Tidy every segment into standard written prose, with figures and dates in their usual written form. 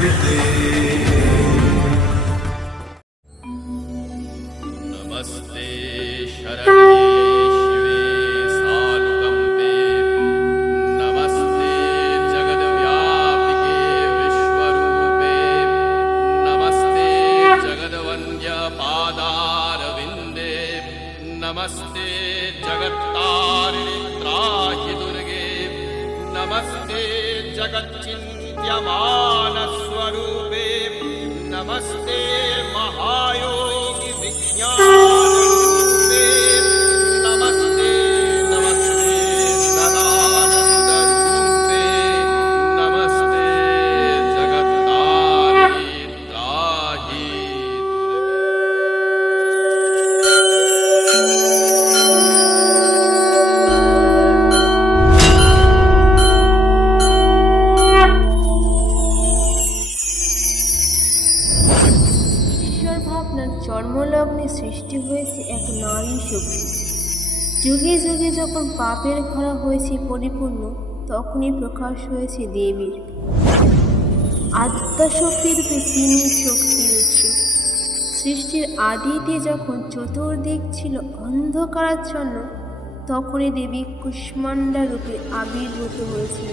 कृते। नमस्ते शरण्ये शिवे सानुकम्पे, नमस्ते जगद्व्यापिके विश्वरूपे, नमस्ते जगद्वन्द्यपादारविन्दे, नमस्ते जगत्तारिणि त्राहि दुर्गे, नमस्ते जगच्चिन्त्यमानस्वरूपे, नमस्ते महायोगि विज्ञानरूपे, नमस्ते नमस्ते सदानन्दरूपे, नमस्ते जगत्तारिणि त्राहि ঈশ্বর ভাবনার জন্মলগ্নে সৃষ্টি হয়েছে এক নারী শক্তি। যুগে যুগে যখন পাপের খরা হয়েছে পরিপূর্ণ, তখনই প্রকাশ হয়েছে দেবীর আদ্যাশক্তির রূপে। তিনি শক্তির উৎস। সৃষ্টির আদিতে যখন চতুর্দিক ছিল অন্ধকারাচ্ছন্ন, তখনই দেবী কুষ্মাণ্ডা রূপে আবির্ভূত হয়েছিল।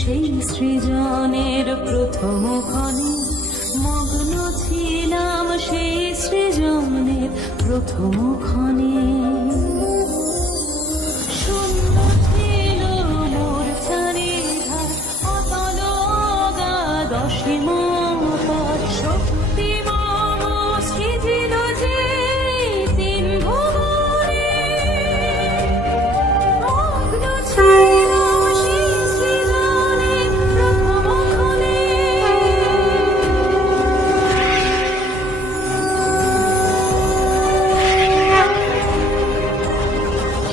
সেই সৃজনের প্রথম ক্ষণে মগ্ন ছিলাম, সেই সৃজনের প্রথম ক্ষণে। শূন্য ছিল মোর চারিধার, অতল অগাধ অসীম শক্তি মম সৃজিল যে তিন ভুবনে। মগ্ন ছিলাম সেই সৃজনের প্রথম ক্ষণে।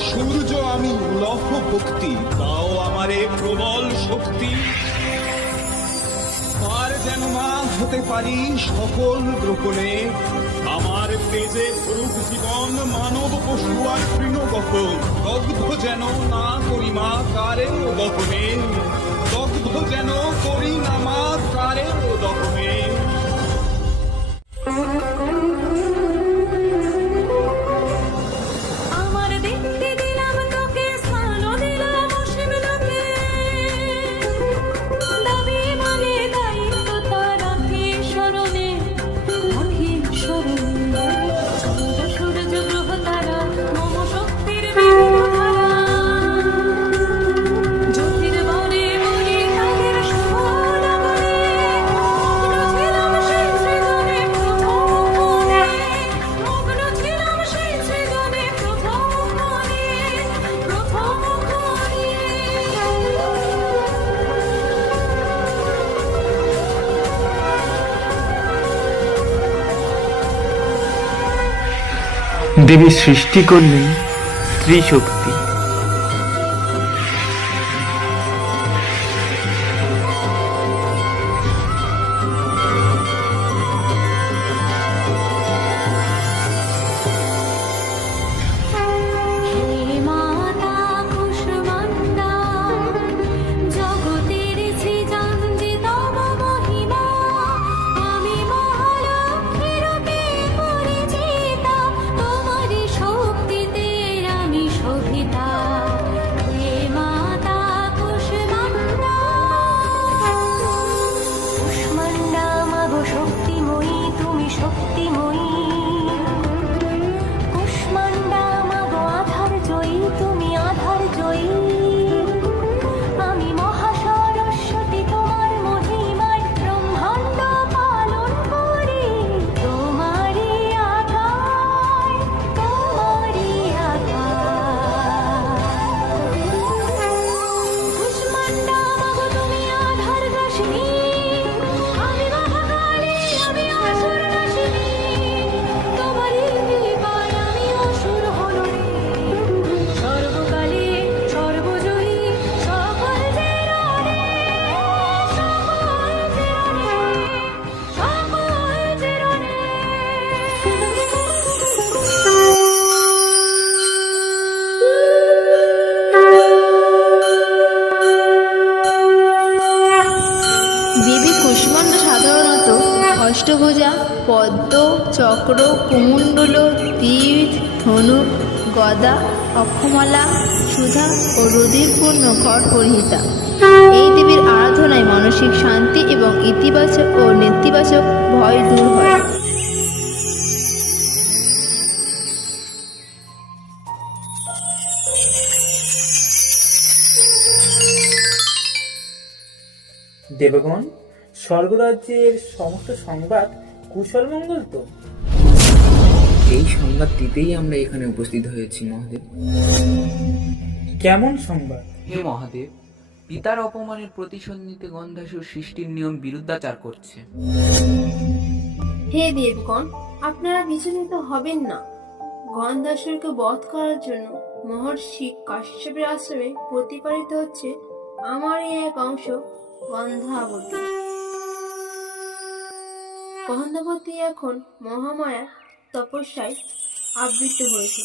সূর্য আমি লহ ভক্তি, পাও আমারে প্রবল শক্তি। আর যেন মা হতে পারি সকল গ্রহণে, আমার তেজে করুক জীবন মানব পশু আর তৃণগহন। দগ্ধ যেন না করি মা কারেও দহনে, দগ্ধ যেন করি না মা কারেও দহনে। আমার দেখতে দিলাম তোকে, স্থান দিলাম অসীম লোকে। দাবি মানে দায়িত্ব তার রাখি স্মরণে, রাখি স্মরণে। চন্দ্র সূর্য গ্রহ তারা মম শক্তির বিভিন্ন ধারা। জ্যোতির বনে বনে তাদের শুভনগরে, মগ্ন ছিলাম সেই সৃজনে প্রথম ক্ষণে। মগ্ন ছিলাম সেই সৃজনে প্রথম ক্ষণে, প্রথম ক্ষণে। দেবী সৃষ্টি করলেন ত্রিশক্তি। হে মাতা কুষ্মাণ্ডা, জগতের সৃজন যে তব মহিমা। আমি মহালক্ষ্মী রূপে পরিচিতা, তোমার শক্তিতে আমি শোভিতা। অষ্টভুজা, পদ্ম, চক্র, কুমণ্ডল, তীর, ধনুক, গদা, অক্ষমালা, সুধা ও রুধিরপূর্ণ ঘট পরিহিতা। এই দেবীর আরাধনায় মানসিক শান্তি এবং ইতিবাচক ও নেতিবাচক ভয় দূর হয়। দেবগণ, স্বর্গরাজ্যের সমস্ত সংবাদ কুশল মঙ্গল তো? এই সংবাদ দিতেই আমরা এখানে উপস্থিত হয়েছি মহাদেব। কেমন সংবাদ? হে মহাদেব, পিতার অপমানের প্রতিশোধ নিতে গন্ধাসুর সৃষ্টির নিয়ম বিরুদ্ধাচার করছে। হে দেবগণ, আপনারা বিচলিত হবেন না। গন্ধাসুরকে বধ করার জন্য মহর্ষি কাশ্যপের আশ্রমে প্রতিপালিত হচ্ছে আমারই এক অংশ গন্ধাবতী। গন্ধাবতী এখন মহামায়ার তপস্যায় আবৃত হয়েছে।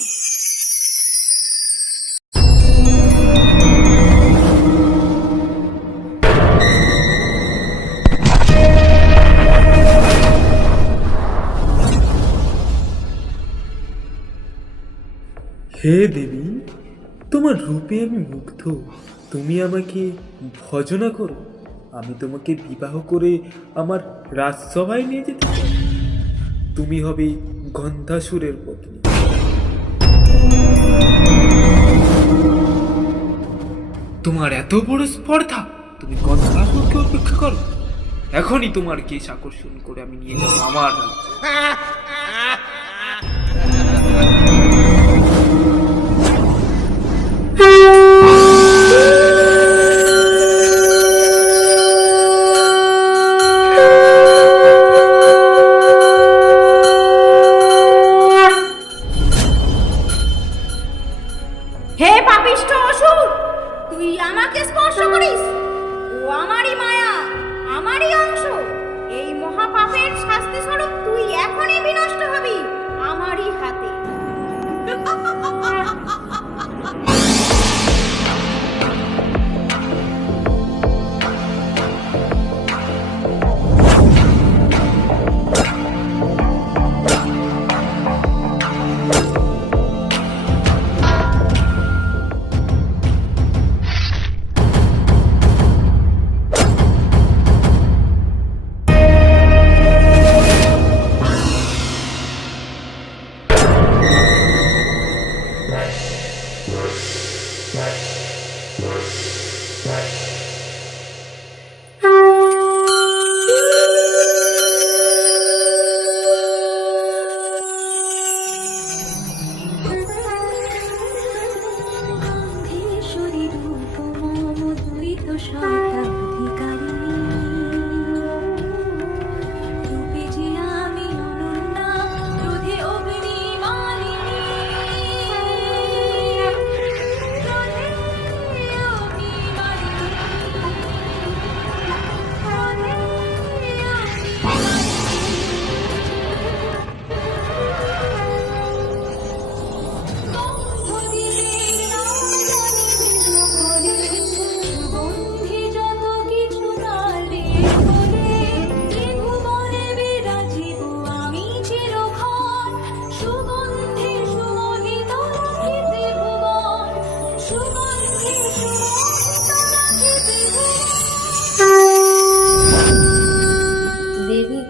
হে দেবী, তোমার রূপে আমি মুগ্ধ। তুমি আমাকে ভজনা করো, আমি তোমাকে বিবাহ করে আমার রাজসভায় নিয়ে যেতে চাই। তুমি হবে গন্ধাসুরের পত্নী। তোমার এত বড় স্পর্ধা, তুমি গন্ধাসুরকে অপেক্ষা করো। এখনই তোমার কেশ আকর্ষণ করে আমি নিয়ে যাবো আমার রাজ্যে। হে পাপিষ্ঠ অসুর, তুই আমাকে স্পর্শ করিস? ও আমারই মায়া, আমারই অংশ। এই মহাপাপের শাস্তি স্বরূপ তুই এখনই বিনষ্ট হবি আমারই হাতে।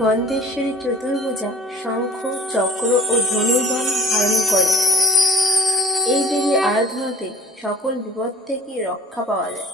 গন্ধেশ্বরী চতুর্ভুজা শঙ্খ, চক্র ও ধনুর্বাণ ধারণ করে। এই দেবীর আরাধনাতে সকল বিপদ থেকে রক্ষা পাওয়া যায়।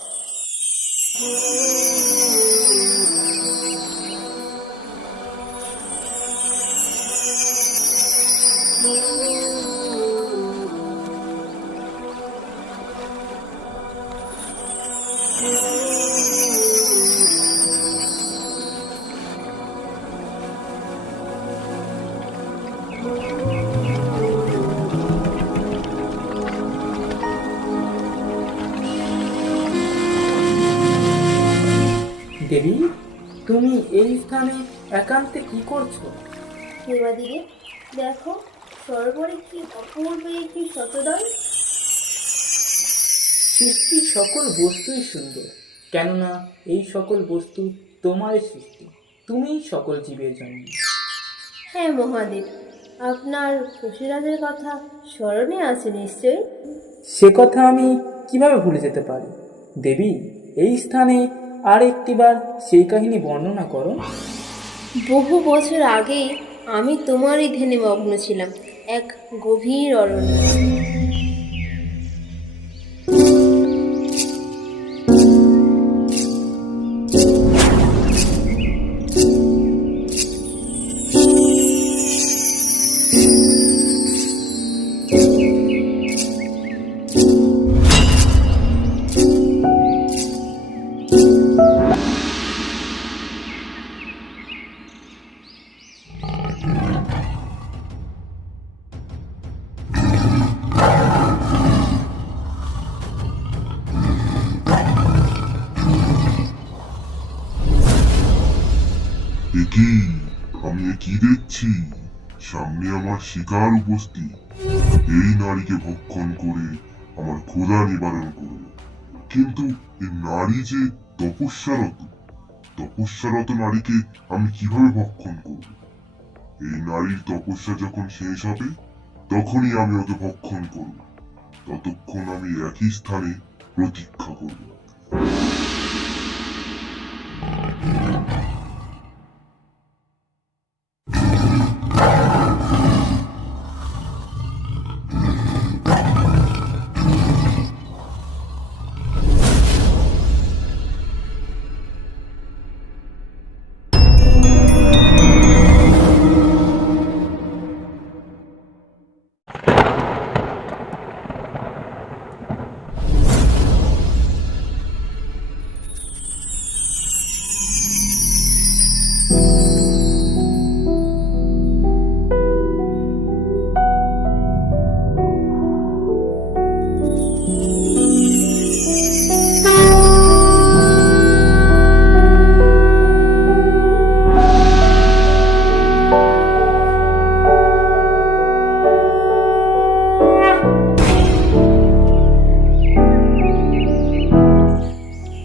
দেবী, তুমি এই স্থানে একান্তে কি করছো? দেবাদিকে দেখো, সরোবরে কি অপূর্ব একটি শতদল। সৃষ্টির সকল বস্তুই সুন্দর, কেননা এই সকল বস্তু তোমারই সৃষ্টি। তুমিই সকল জীবের জন্ম। হ্যাঁ মহাদেব, আপনার পশুরাজের কথা স্মরণে আছে নিশ্চয়ই। সে কথা আমি কিভাবে ভুলে যেতে পারি? দেবী, এই স্থানে আর একটিবার সেই কাহিনী বর্ণনা করো। বহু বছর আগেই আমি তোমারই ধ্যানে মগ্ন ছিলাম, এক গভীর অরণ্যে। একি আমি এ কি দেখছি? সামনে আমার শিকার উপস্থিত। এই নারীকে ভক্ষণ করে আমার ক্ষুধা নিবারণ করব। কিন্তু এই নারী যে তপস্যারত নারীকে আমি কিভাবে ভক্ষণ করব? এই নারীর তপস্যা যখন শেষ হবে তখনই আমি ওকে ভক্ষণ করব। ততক্ষণ আমি একই স্থানে প্রতীক্ষা করব।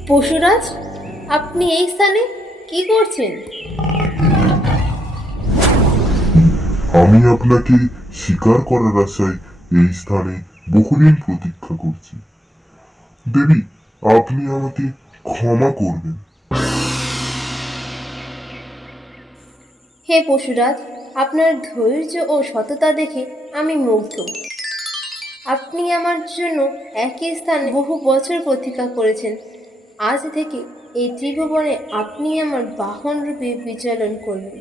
পশুরাজ, আপনি এই স্থানে কি করছেন? আমি আপনাকে শিকার করার আশায় এই স্থানে বহুদিন প্রতীক্ষা করছি। দেবী, আপনি আমাকে ক্ষমা করবেন। হে পশুরাজ, আপনার ধৈর্য ও সততা দেখে আমি মুগ্ধ। আপনি আমার জন্য একই স্থানে বহু বছর প্রতীক্ষা করেছেন। আজ থেকে এই ত্রিভুবনে আপনি আমার বাহন রূপে বিচরণ করবেন।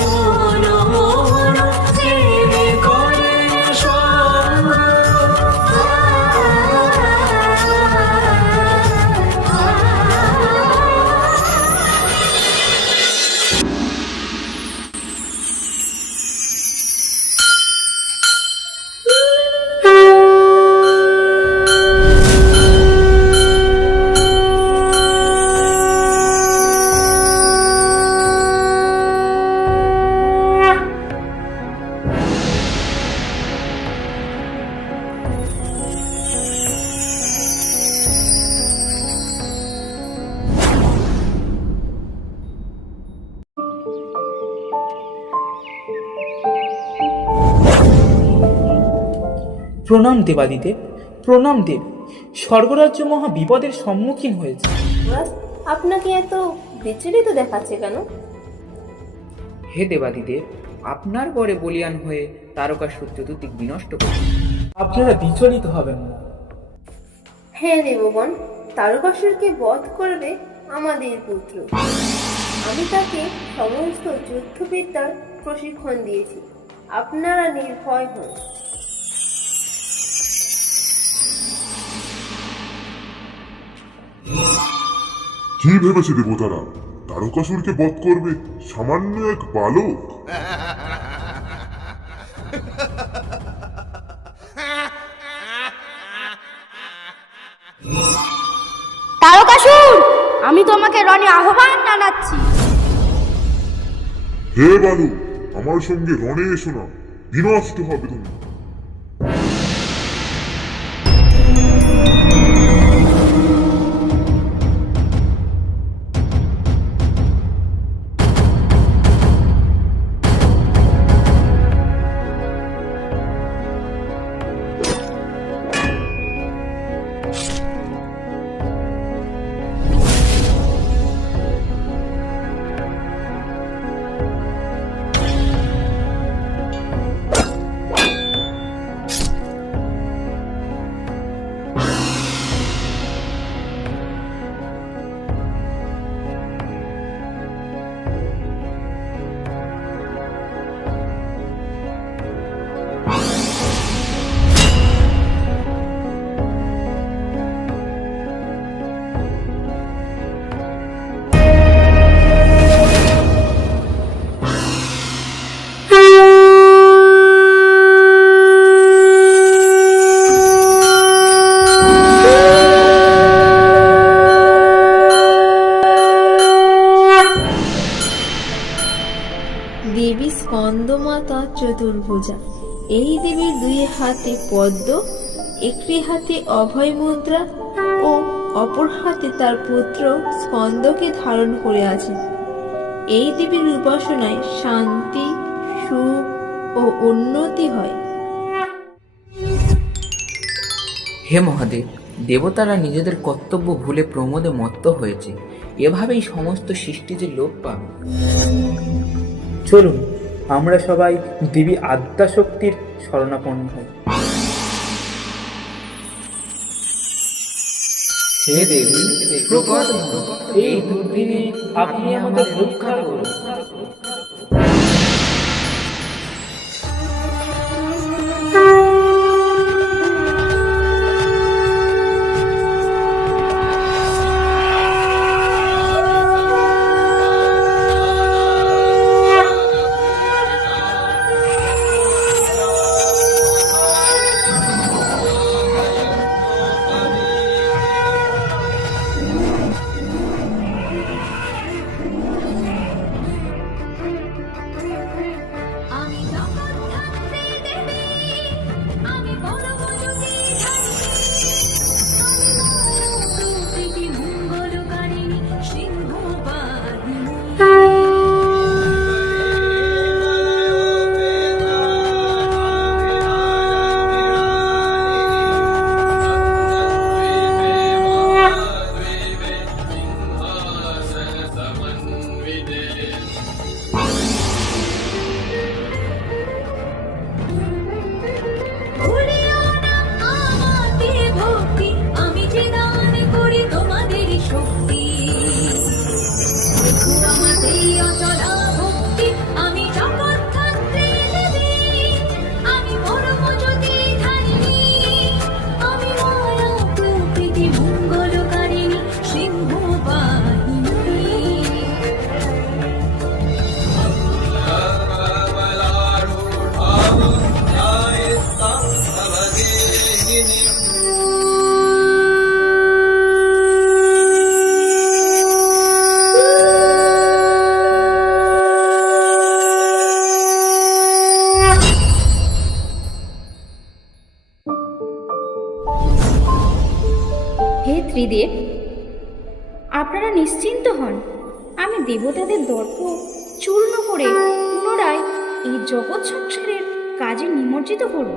Mona, Mona, Mona, প্রণাম দেবাদিদেব, প্রণাম দেব। স্বর্গরাজ্য মহা বিপদের সম্মুখীন হয়েছে। যুবরাজ, আপনাকে এত বিচলিত দেখাচ্ছে কেন? হে দেবাদিদেব, আপনার বরে বলিয়ান হয়ে তারকাসুর চতুর্দিক বিনষ্ট করছে। আপনারা বিচলিত হবেন না। হ্যাঁ দেবগণ, তারকাসুরকে বধ করবে আমাদের পুত্র। আমি তাকে সমস্ত যুদ্ধবিদ্যার প্রশিক্ষণ দিয়েছি। আপনারা নির্ভয় হন। কি ভেবেছে দেবতারা তারকাসুরকে বধ করবে সামান্য এক বালক? তারকাসুর, আমি তোমাকে রণে আহ্বান জানাচ্ছি। হে বালক, আমার সঙ্গে রণে এসো না, বিনষ্ট হবে তুমি। দেবী স্কন্দমাতা চতুর্ভুজা। এই দেবীর দুই হাতে পদ্ম, একটি হাতে অভয় মুদ্রা ও অপর হাতে তার পুত্র স্কন্দকে ধারণ করে আছেন। এই দেবীর উপাসনায় শান্তি, সুখ ও উন্নতি হয়। হে মহাদেব, দেবতারা নিজেদের কর্তব্য ভুলে প্রমোদে মত্ত হয়েছে। এভাবেই সমস্ত সৃষ্টি যে লোপ পাবে। চলুন আমরা সবাই দেবী আদ্যাশক্তির শরণাপন্ন হই। হে দেবী, প্রকট হও। এই দুর্দিনে আপনি আমাদের রক্ষা করুন। হে ত্রিদেব, আপনারা নিশ্চিন্ত হন। আমি দেবতাদের দর্প চূর্ণ করে পুনরায় এই জগৎ সংসারের কাজে নিমজ্জিত করব।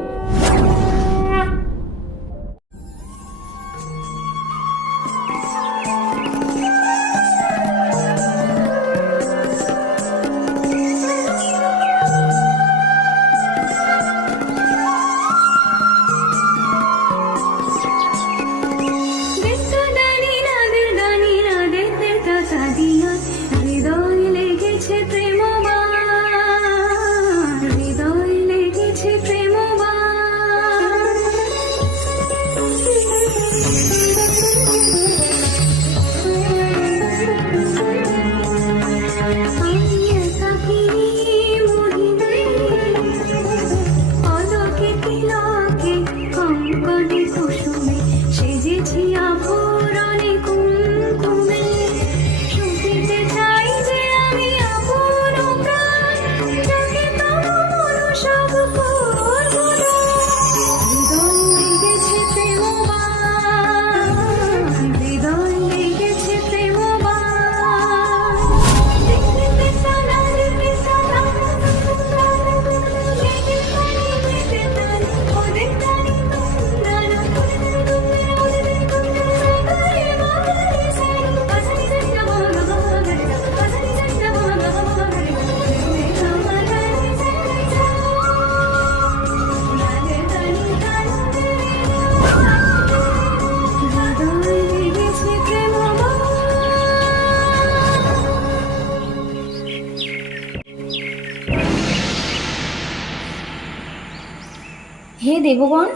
হে দেবগণ,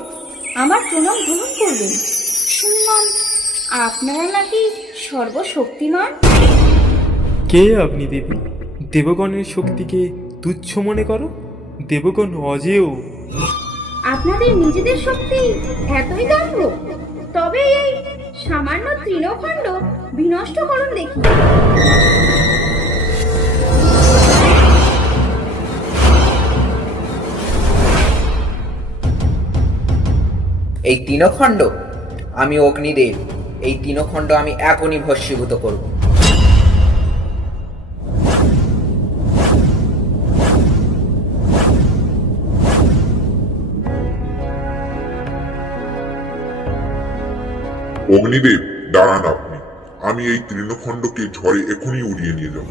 আমার প্রণাম গ্রহণ করবেন। শুনলাম আপনারা নাকি সর্বশক্তিমান। কে আপনি দেবী? দেবগণের শক্তিকে তুচ্ছ মনে করো? দেবগণ অজেয়। আপনাদের নিজেদের শক্তি এতই দম্ভ, তবে এই সামান্য তৃণখণ্ড বিনষ্ট করুন দেখি। এই তৃণখণ্ড? আমি অগ্নিদেব, এই তৃণখণ্ড আমি এখনই ভস্মীভূত করব। অগ্নিদেব, দাঁড়ান আপনি। আমি এই তৃণখণ্ডকে ঝড়ে এখনই উড়িয়ে নিয়ে যাব।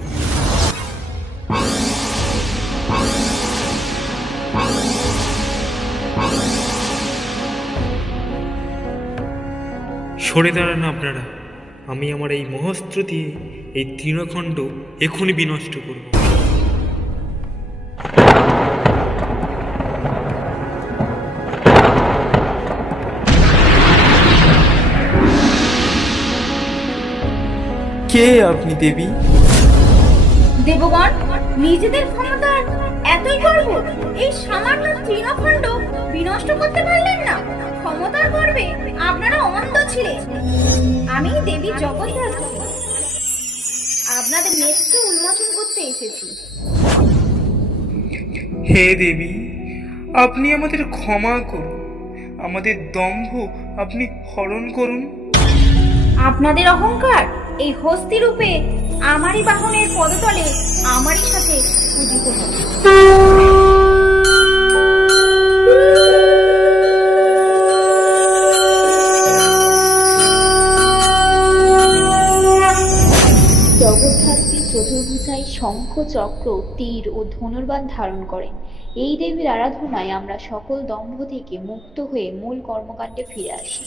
সরে দাঁড়ান আপনারা। আমি আমার এই মহস্ত্র দিয়ে এই তৃণখণ্ড এখনই বিনষ্ট করব। কে আপনি দেবী? দেবগণ, নিজেদের ক্ষমতার এতই গর্ব, এই সামান্য তৃণখণ্ড বিনষ্ট করতে পারলেন না? ক্ষমতার গর্বে আপনারা অন্ধ ছিলেন। আমি দেবী জগদ্ধাত্রী, আপনাদের নেত্র উন্মোচন করতে এসেছি। হে দেবী, আপনি আমাদের ক্ষমা করুন। আমাদের দম্ভ আপনি হরণ করুন। আপনাদের অহংকার এই হস্তি রূপে আমারই বাহনের পদতলে আমারই সাথে পূজিত হবে। জগদ্ধাত্রী চতুর্ভুজায় শঙ্খ, চক্র, তীর ও ধনুর্বাণ ধারণ করেন। এই দেবীর আরাধনায় আমরা সকল দম্ভ থেকে মুক্ত হয়ে মূল কর্মকাণ্ডে ফিরে আসি।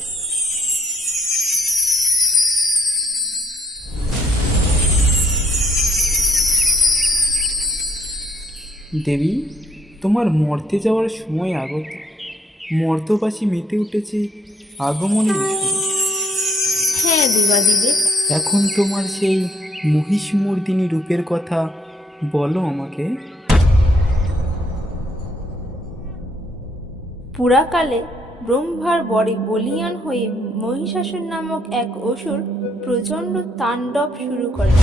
দেবী, তোমার মর্তে যাওয়ার সময় আগত। মর্তবাসী মেতে উঠেছে আগমনের সুরে। হ্যাঁ দেবাদিদেব, এখন তোমার সেই মহিষমর্দিনী রূপের কথা বলো আমাকে। পুরাকালে ব্রহ্মার বরে বলিয়ান হয়ে মহিষাসুর নামক এক অসুর প্রচণ্ড তাণ্ডব শুরু করে।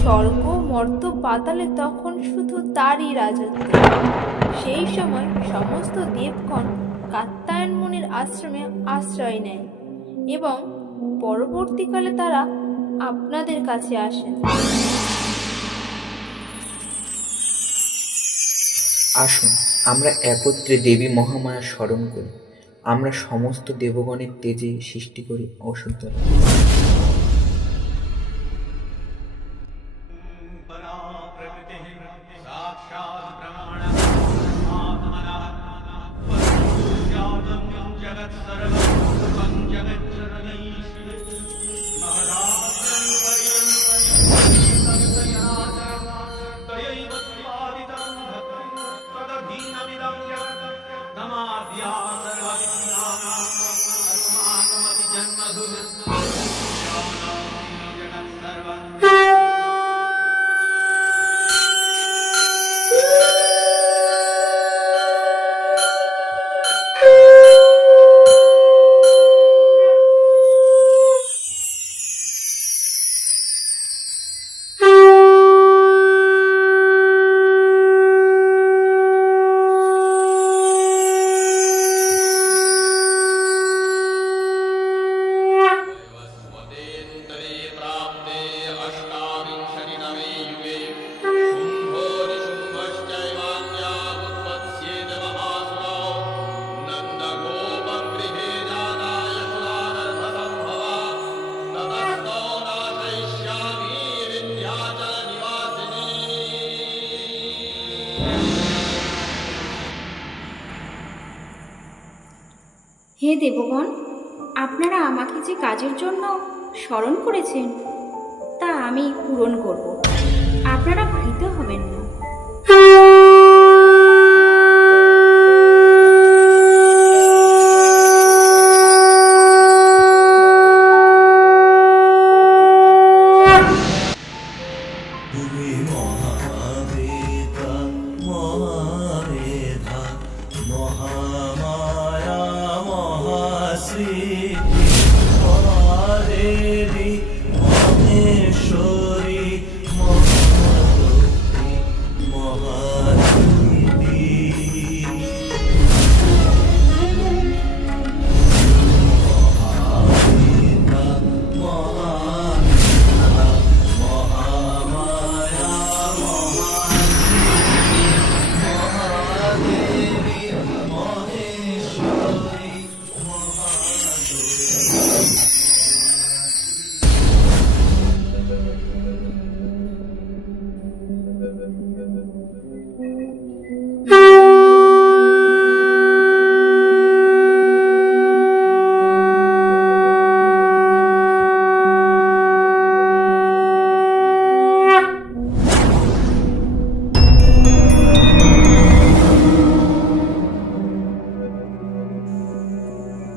স্বর্গ, মর্ত, পাতালে তখন শুধু তারই রাজত্ব। সেই সময় সমস্ত দেবগণ কাত্যায়ন মুনির আশ্রমে আশ্রয় নেয় এবং পরবর্তীকালে তারা আপনাদের কাছে আসেন। আসুন আমরা একত্রে দেবী মহামায়া স্মরণ করি। আমরা সমস্ত দেবগণের তেজে সৃষ্টি করি অসুর। হে দেবগণ, আপনারা আমাকে যে কাজের জন্য স্মরণ করেছেন তা আমি পূরণ করব। আপনারা ভীত হবেন না। তুমি মহাবেদা মহামেধা মহামায়া মহাশ্রীতি মহাদেবী মহেশ্বরী মহাশক্তি মহাদিতি মহাবেদা মহামেধা মহামায়া মহাদেবী মহেশ্বরী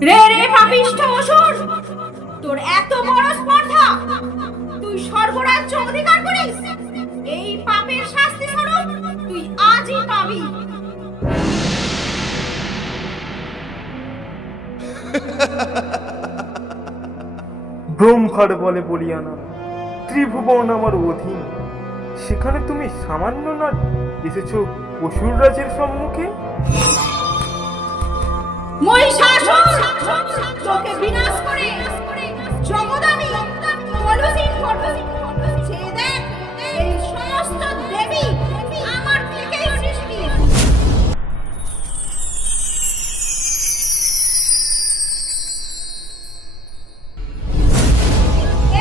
রে রে পাপিষ্ঠ অসুর, তোর এত বড় স্পর্ধা, তুই স্বর্গরাজ্য অধিকার করিস। এই পাপের শাস্তি স্বরূপ তুই আজই পাবি। ব্রহ্মার বলে বলিয়ানা, ত্রিভুবন আমার অধীন, সেখানে তুমি সামান্য না এসেছো অসুর রাজের সম্মুখে। মহিষাসুর, তোকে বিনাশ করে জগদানি কলুষিত করব। সে দেখ, এই সমস্ত দেবী আমার থেকেই সৃষ্টি।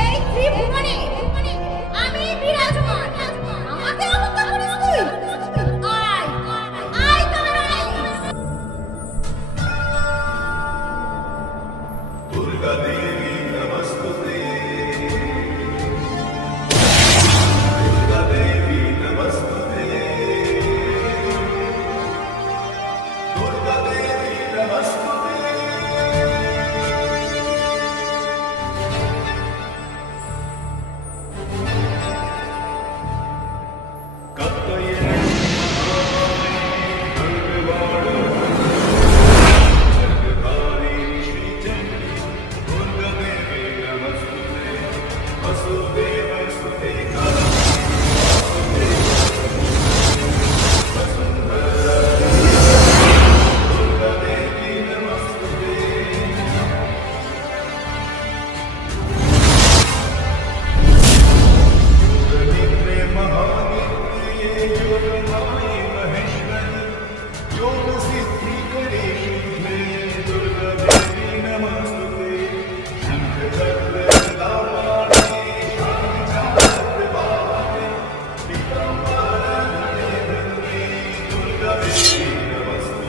এই ত্রিভুবনে আমি বিরাজমান, আমাকে অবজ্ঞা করিস তুই? আয় আয় তবে রানী। দুর্গা দেবী নমস্তুতে দুর্গা দেবী নমস্তুতে দুর্গা দেবী নমস্তুতে কতয়ে দুর্গবাড় জগধারি শ্রীচন্দ্র দুর্গা দেবী নমস্তুতে वसुदेव सुते दुर्गा देवी नमस्ते योगनिद्रे महानिद्रे योगमायि महेश्वरी योग सिद्धि करे शुद्धे दुर्गा देवी नमस्ते शंख चक्र गदापाणि दुर्गा देवी नमस्ते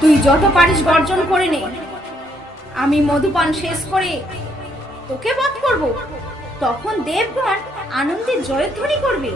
তুই যত পারিস গর্জন করে নে, আমি মধুপান শেষ করে তোকে বধ করব। তখন দেবগণ আনন্দে জয়ধ্বনি করবে।